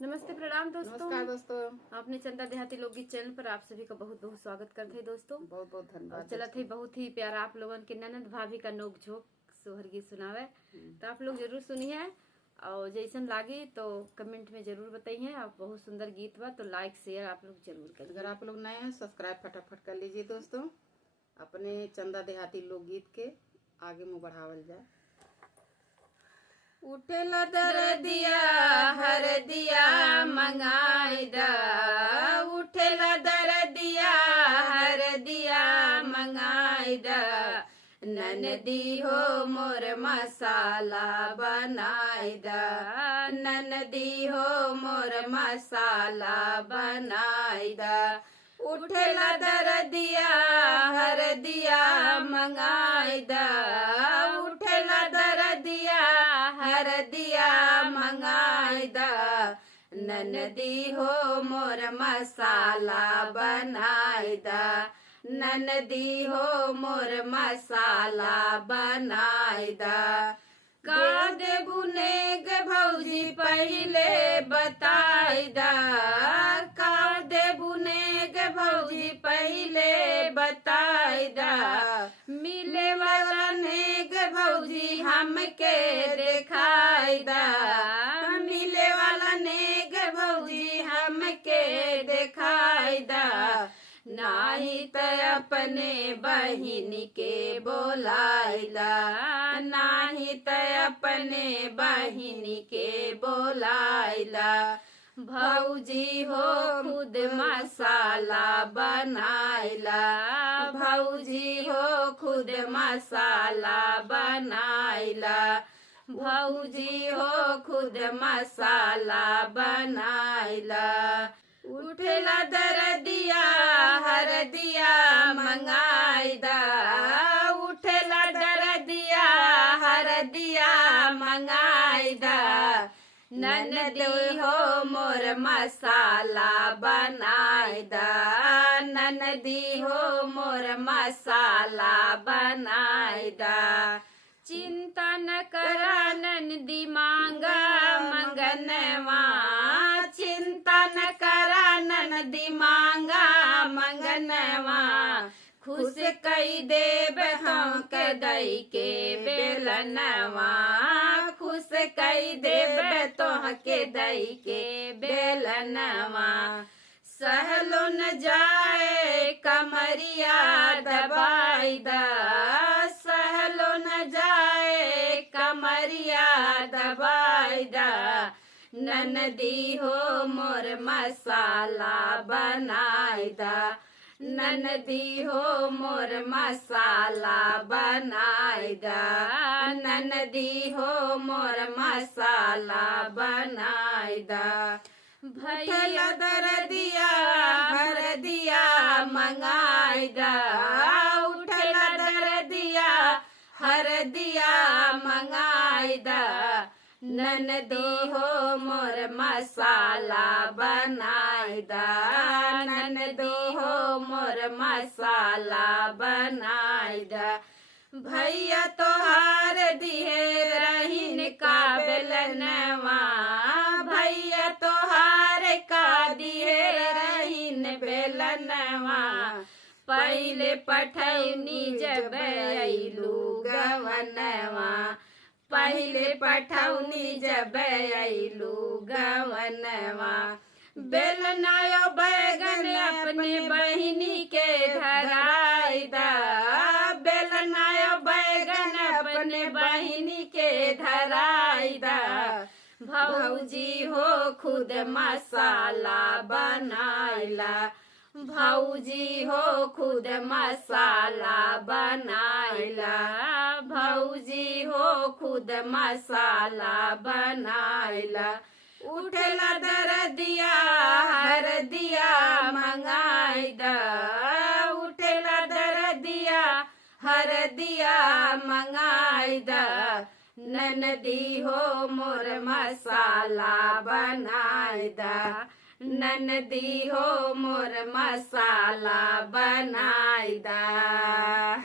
नमस्ते, प्रणाम दोस्तों। नमस्कार दोस्तों। अपने चंदा देहाती लोकगीत चैनल पर आप सभी का बहुत बहुत स्वागत करते हैं दोस्तों। बहुत बहुत धन्यवाद। चला थे बहुत ही प्यारा आप लोगन के ननद भाभी का नोक झोंक सोहर गीत सुनावे, तो आप लोग जरूर सुनिए और जैसन लागी तो कमेंट में जरूर बताइए। आप बहुत सुंदर गीत बा, तो लाइक शेयर आप लोग जरूर करिए। अगर आप लोग नए हैं सब्सक्राइब फटाफट कर लीजिए दोस्तों। अपने चंदा देहाती लोकगीत के आगे में बढ़ावल जाए। उठेला दरदिया हर दिया मंगाई दा, उठेला दरदिया हर दिया मंगाई दा, ननदी हो मोर मसाला बनाई दा, ननदी हो मोर मसाला बनाई दा, उठेला दरदिया हर दिया मंगाई दा, उठेला दरदिया हर दिया मंगाई दा, ननदी हो मोर मसाला बनाई दा, ननदी हो मोर मसाला बनाई दा, का देबू नेग भौजी पहिले बताई दा, का देबू नेग भौजी पहिले बताई दा, मिले वाला नेग भौजी हमके देखाई दा, मिले वाला नेग भौजी हमके देखाई दा, नाही त अपने बहिन के बोलाइला, नाही त अपने बहिन के बोलाइला, भौजी हो खुद मसाला बनाइला, भौजी हो खुद मसाला बनाइला, भौजी हो खुद मसाला बनाइला, उठेला दरदिया हर दिया मंगाई दा, उठेला दरदिया हर दिया मंगाई दा, ननदी हो मोर मसाला बनाई दा, ननदी हो मोर मसाला बनाई दा, चिंता न करा ननदी मांगा मंगनवा, चिंता न करा ननदी मांगा मंगनवा, खुश कई देव हम कदई के बेलनवा, खुश कई देव तोह के दई के बेलनवा, सहलो न जाए कमरिया दबाई दा, सहलो न जाए कमरिया दबाई दा, ननदी हो मोर मसाला बनाई दा, ननदी हो मोर मसाला बनाई दा, ननदी हो मोर मसाला बनाई दा, भैया दरदिया हर दिया मंगाई दा, उठला दरदिया हर दिया मंगाई दा, ननदी हो मोर मसाला बनाई दा, ननदी हो मोर मसाला बनाई दा, भैया तोहार दिहे रहीन का बेलनवा, भैया तोहार का दिहे रहीन बेलनवा, पहिले पठौनी जब अइलू गवनवा, पहिले पठौनी जब अइलू गवनवा, बेलनायो बैगन अपने बहिनी के धराई दा, बेलनायो बैगन अपने बहिनी के धराई दा, भौजी हो खुद मसाला बनाइला, भौजी हो खुद मसाला बनाइला, भौजी हो खुद मसाला बनाइला, उठला दरदिया हर दिया मंगाई दा, उठला दरदिया हर दिया मंगाई दा, ननदी हो मोर मसाला बनाई दा, ननदी हो मोर मसाला बनाई दा।